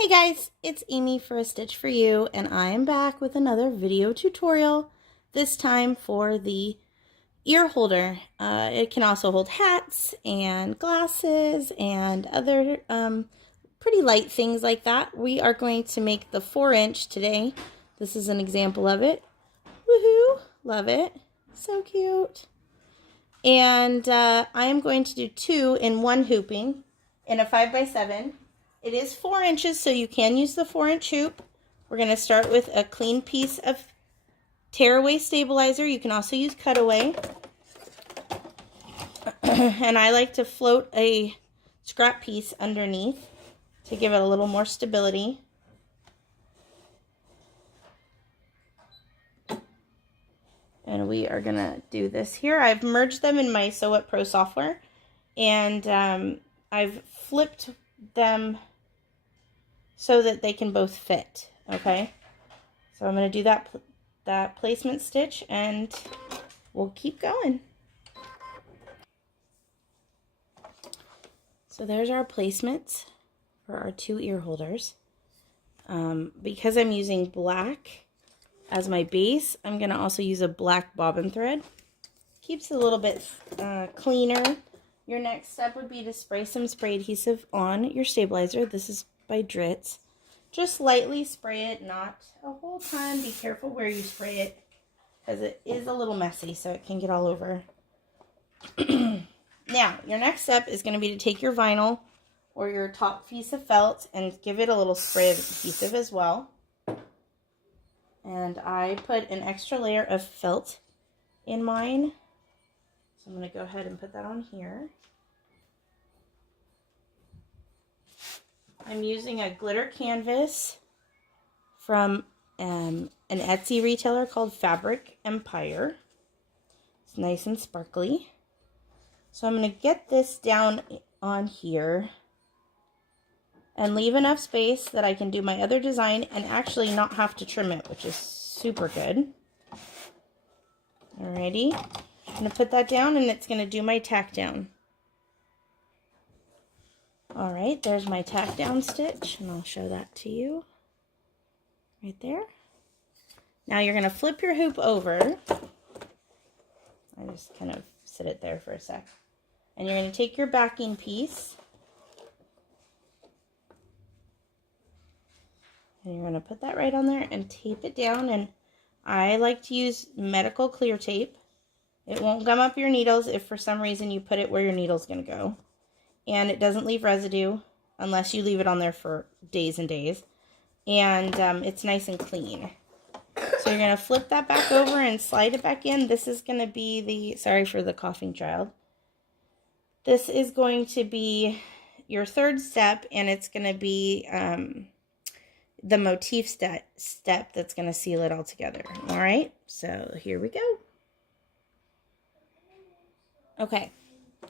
Hey guys, it's Amy for A Stitch For You, and I am back with another video tutorial, this time for the ear holder. It can also hold hats and glasses and other pretty light things like that. We are going to make the 4-inch today. This is an example of it. Woohoo! Love it. So cute. And I am going to do 2 in 1 hooping in a 5x7. It is 4 inches, so you can use the 4-inch hoop. We're going to start with a clean piece of tearaway stabilizer. You can also use cutaway. And I like to float a scrap piece underneath to give it a little more stability. And we are going to do this here. I've merged them in my Sew It Pro software, and I've flipped them so that they can both fit, okay? So I'm going to do that placement stitch, and we'll keep going. So there's our placements for our 2 ear holders. Because I'm using black as my base, I'm going to also use a black bobbin thread. Keeps it a little bit cleaner. Your next step would be to spray some spray adhesive on your stabilizer. This is by Dritz. Just lightly spray it, not a whole ton. Be careful where you spray it, because it is a little messy, so it can get all over. Now, your next step is going to be to take your vinyl or your top piece of felt and give it a little spray of adhesive as well. And I put an extra layer of felt in mine, so I'm going to go ahead and put that on here. I'm using a glitter canvas from an Etsy retailer called Fabric Empire. It's nice and sparkly. So I'm going to get this down on here and leave enough space that I can do my other design and actually not have to trim it, which is super good. Alrighty, I'm going to put that down, and it's going to do my tack down. Alright, there's my tack down stitch, and I'll show that to you right there. Now you're going to flip your hoop over. I just kind of sit it there for a sec. And you're going to take your backing piece, and you're going to put that right on there and tape it down. And I like to use medical clear tape. It won't gum up your needles if for some reason you put it where your needle's going to go. And it doesn't leave residue unless you leave it on there for days and days. And it's nice and clean. So you're going to flip that back over and slide it back in. This is going to be the, sorry for the coughing child. This is going to be your 3rd step, and it's going to be the motif step that's going to seal it all together. All right, so here we go. Okay,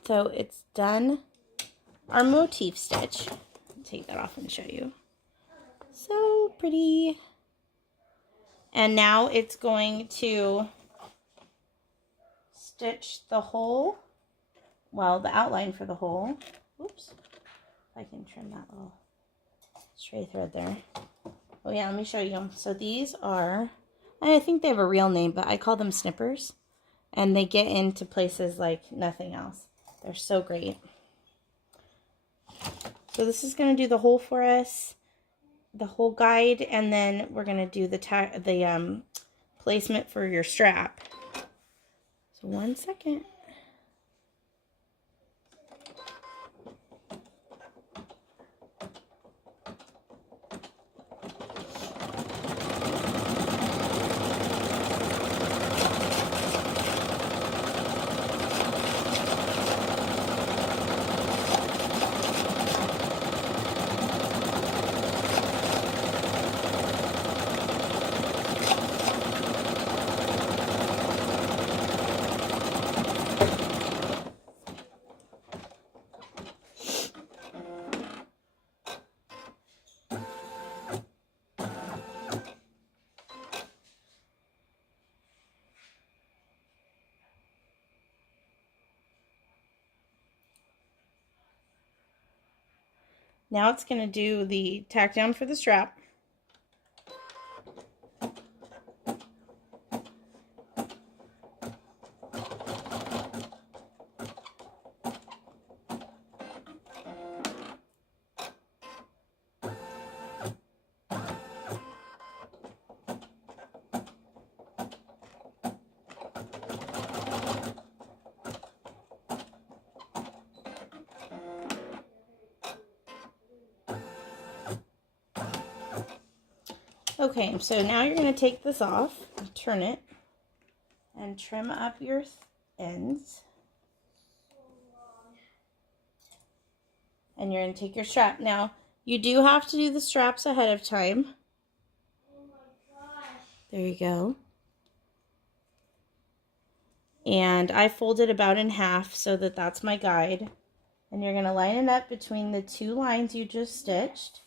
so it's done. Our motif stitch. I'll take that off and show you. So pretty. And now it's going to stitch the hole. Well, the outline for the hole. Oops. If I can trim that little stray thread there. Oh yeah, let me show you. So these are, I think they have a real name, but I call them snippers. And they get into places like nothing else. They're so great. So this is going to do the hole for us, the whole guide, and then we're going to do the placement for your strap. So 1 second. Now it's going to do the tack down for the strap. Okay, so now you're going to take this off, turn it, and trim up your ends. And you're going to take your strap. Now, you do have to do the straps ahead of time. Oh my gosh. There you go. And I folded about in half so that that's my guide. And you're going to line it up between the two lines you just stitched.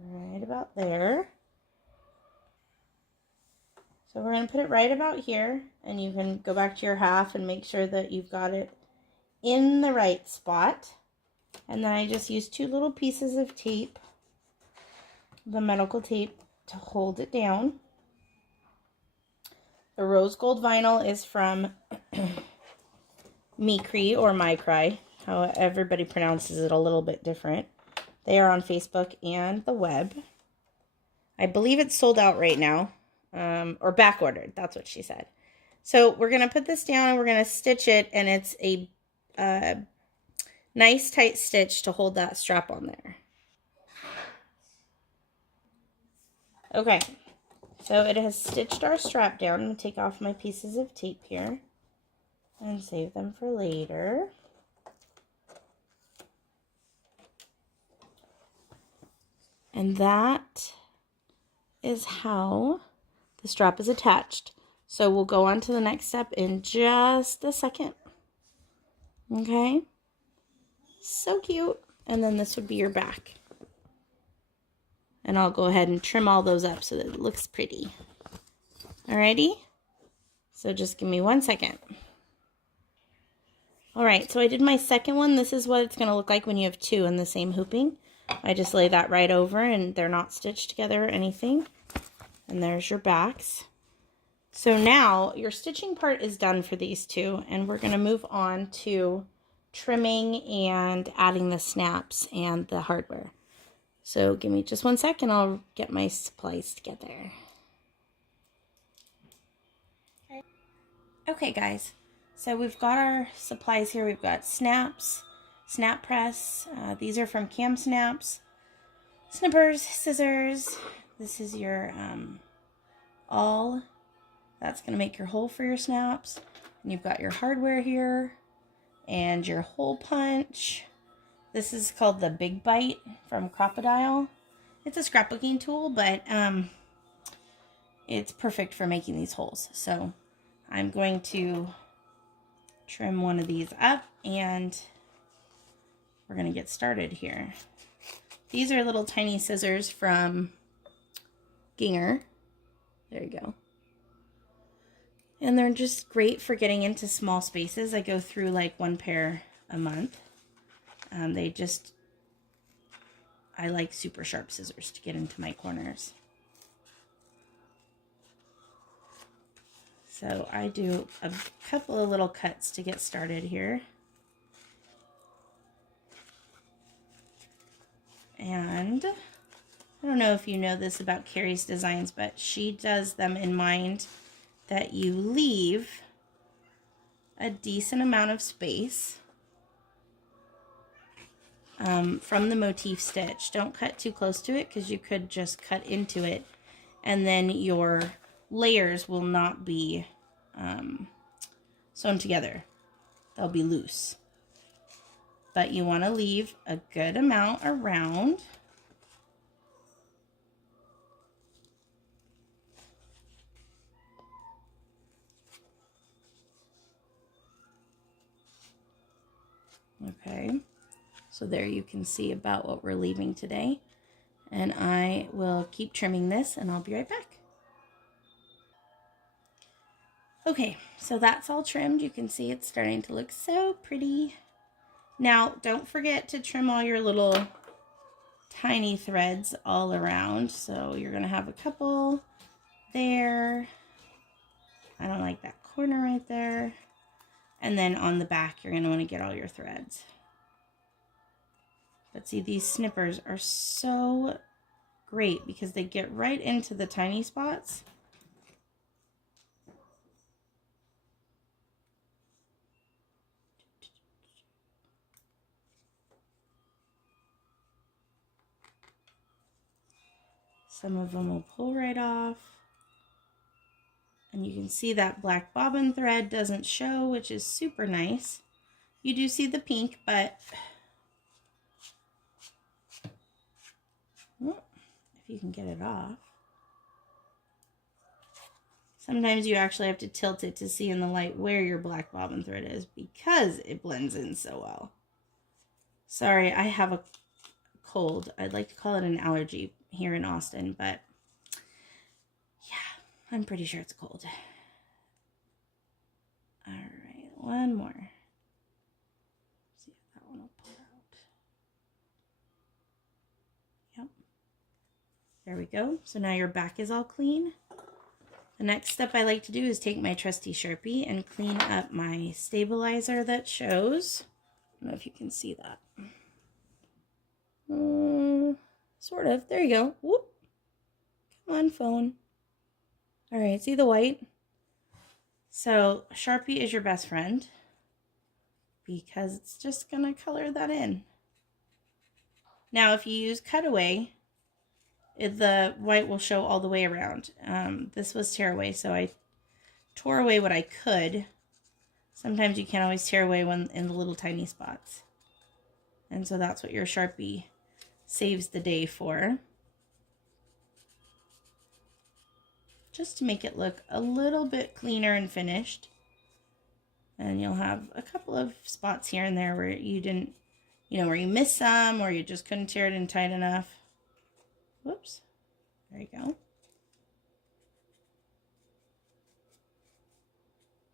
Right about there. So we're going to put it right about here, and you can go back to your half and make sure that you've got it in the right spot. And then I just used 2 little pieces of tape, the medical tape, to hold it down. The rose gold vinyl is from Micry or Micry, how everybody pronounces it a little bit different. They are on Facebook and the web. I believe it's sold out right now, or back ordered. That's what she said. So we're going to put this down and we're going to stitch it, and it's a nice tight stitch to hold that strap on there. Okay, so it has stitched our strap down. I'm going to take off my pieces of tape here and save them for later. And that is how the strap is attached. So we'll go on to the next step in just a second. Okay, so cute. And then this would be your back. And I'll go ahead and trim all those up so that it looks pretty. Alrighty, so just give me 1 second. Alright, so I did my second one. This is what it's going to look like when you have 2 in the same hooping. I just lay that right over and they're not stitched together or anything. And there's your backs. So now your stitching part is done for these 2, and we're going to move on to trimming and adding the snaps and the hardware. So give me just 1 second, I'll get my supplies together. Okay guys, so we've got our supplies here. We've got snaps, snap press. These are from Cam Snaps. Snippers, scissors. This is your awl. That's going to make your hole for your snaps. And you've got your hardware here and your hole punch. This is called the Big Bite from Crocodile. It's a scrapbooking tool, but it's perfect for making these holes. So I'm going to trim one of these up and we're going to get started here. These are little tiny scissors from Ginger. There you go. And they're just great for getting into small spaces. I go through like 1 pair a month. I like super sharp scissors to get into my corners. So I do a couple of little cuts to get started here. And I don't know if you know this about Carrie's designs, but she does them in mind that you leave a decent amount of space from the motif stitch. Don't cut too close to it because you could just cut into it and then your layers will not be sewn together. They'll be loose. But you want to leave a good amount around. Okay, so there you can see about what we're leaving today. And I will keep trimming this and I'll be right back. Okay, So that's all trimmed. You can see it's starting to look so pretty. Now, don't forget to trim all your little tiny threads all around. So you're going to have a couple there. I don't like that corner right there. And then on the back, you're going to want to get all your threads. But see, these snippers are so great because they get right into the tiny spots. Some of them will pull right off. And you can see that black bobbin thread doesn't show, which is super nice. You do see the pink, but if you can get it off. Sometimes you actually have to tilt it to see in the light where your black bobbin thread is because it blends in so well. Sorry, I have a cold. I'd like to call it an allergy here in Austin, but yeah, I'm pretty sure it's cold. All right, one more. See if that one will pull out. Yep. There we go. So now your back is all clean. The next step I like to do is take my trusty Sharpie and clean up my stabilizer that shows. I don't know if you can see that. Sort of. There you go. Whoop. Come on, phone. All right, see the white? So Sharpie is your best friend because it's just going to color that in. Now, if you use cutaway, the white will show all the way around. This was tearaway, so I tore away what I could. Sometimes you can't always tear away when in the little tiny spots. And so that's what your Sharpie saves the day for. Just to make it look a little bit cleaner and finished. And you'll have a couple of spots here and there where you didn't, where you missed some or you just couldn't tear it in tight enough. Whoops. There you go.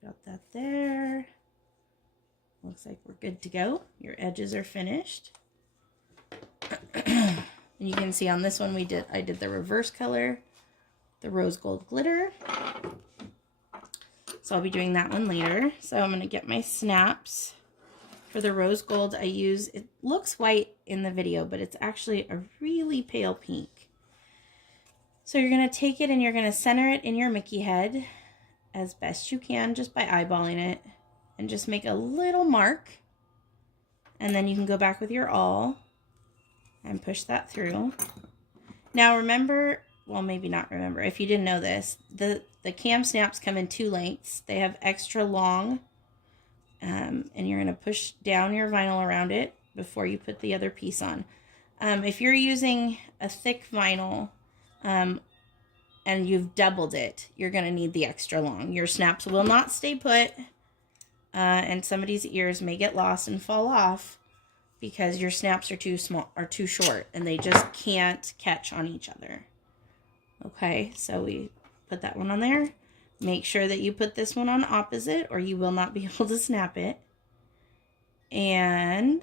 Got that there. Looks like we're good to go. Your edges are finished. And you can see on this one I did the reverse color, the rose gold glitter. So I'll be doing that one later. So I'm going to get my snaps. For the rose gold it looks white in the video, but it's actually a really pale pink. So you're going to take it and you're going to center it in your Mickey head as best you can, just by eyeballing it, and just make a little mark. And then you can go back with your awl and push that through. Now remember, well, maybe not remember, if you didn't know this, the cam snaps come in 2 lengths. They have extra long, and you're going to push down your vinyl around it before you put the other piece on. If you're using a thick vinyl and you've doubled it, you're going to need the extra long. Your snaps will not stay put, and somebody's ears may get lost and fall off because your snaps are too small or too short and they just can't catch on each other. Okay, so we put that one on there. Make sure that you put this one on opposite or you will not be able to snap it. And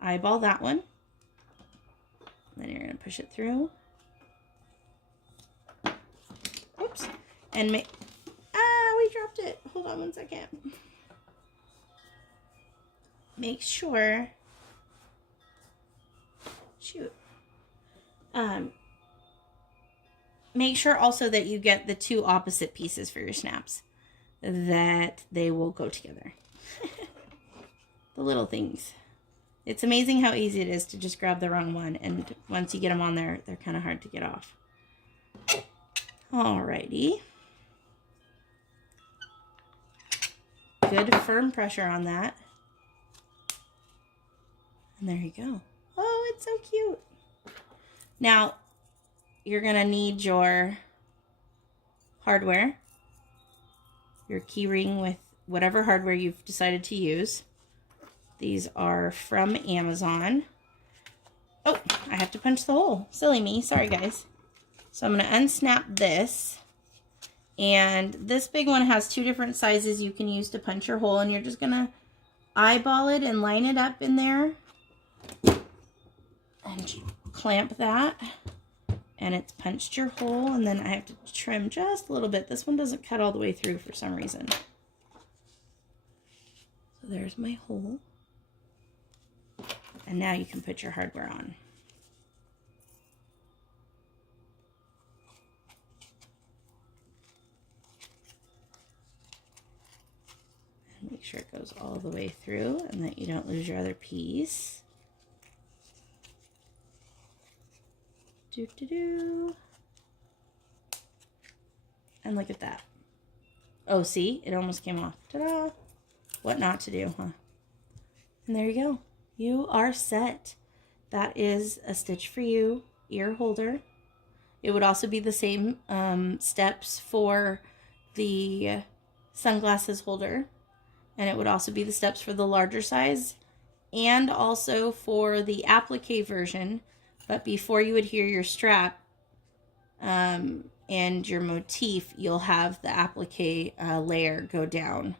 eyeball that one. Then you're going to push it through. Oops. And we dropped it. Hold on one second. Make sure, make sure also that you get the 2 opposite pieces for your snaps, that they will go together. The little things. It's amazing how easy it is to just grab the wrong one, and once you get them on there, they're kind of hard to get off. Alrighty. Good firm pressure on that. And there you go. Oh, it's so cute. Now, you're going to need your hardware, your key ring with whatever hardware you've decided to use. These are from Amazon. Oh, I have to punch the hole. Silly me. Sorry, guys. So I'm going to unsnap this. And this big one has 2 different sizes you can use to punch your hole, and you're just gonna eyeball it and line it up in there and clamp that, and it's punched your hole. And then I have to trim just a little bit. This one doesn't cut all the way through for some reason. So there's my hole, and now you can put your hardware on. Make sure it goes all the way through and that you don't lose your other piece. And look at that. Oh, see? It almost came off. Ta-da! What not to do, huh? And there you go. You are set. That is a Stitch For You ear holder. It would also be the same steps for the sunglasses holder. And it would also be the steps for the larger size and also for the applique version. But before you adhere your strap and your motif, you'll have the applique layer go down,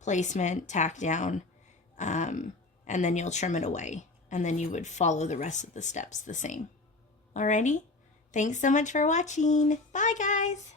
placement, tack down, and then you'll trim it away. And then you would follow the rest of the steps the same. Alrighty? Thanks so much for watching. Bye, guys.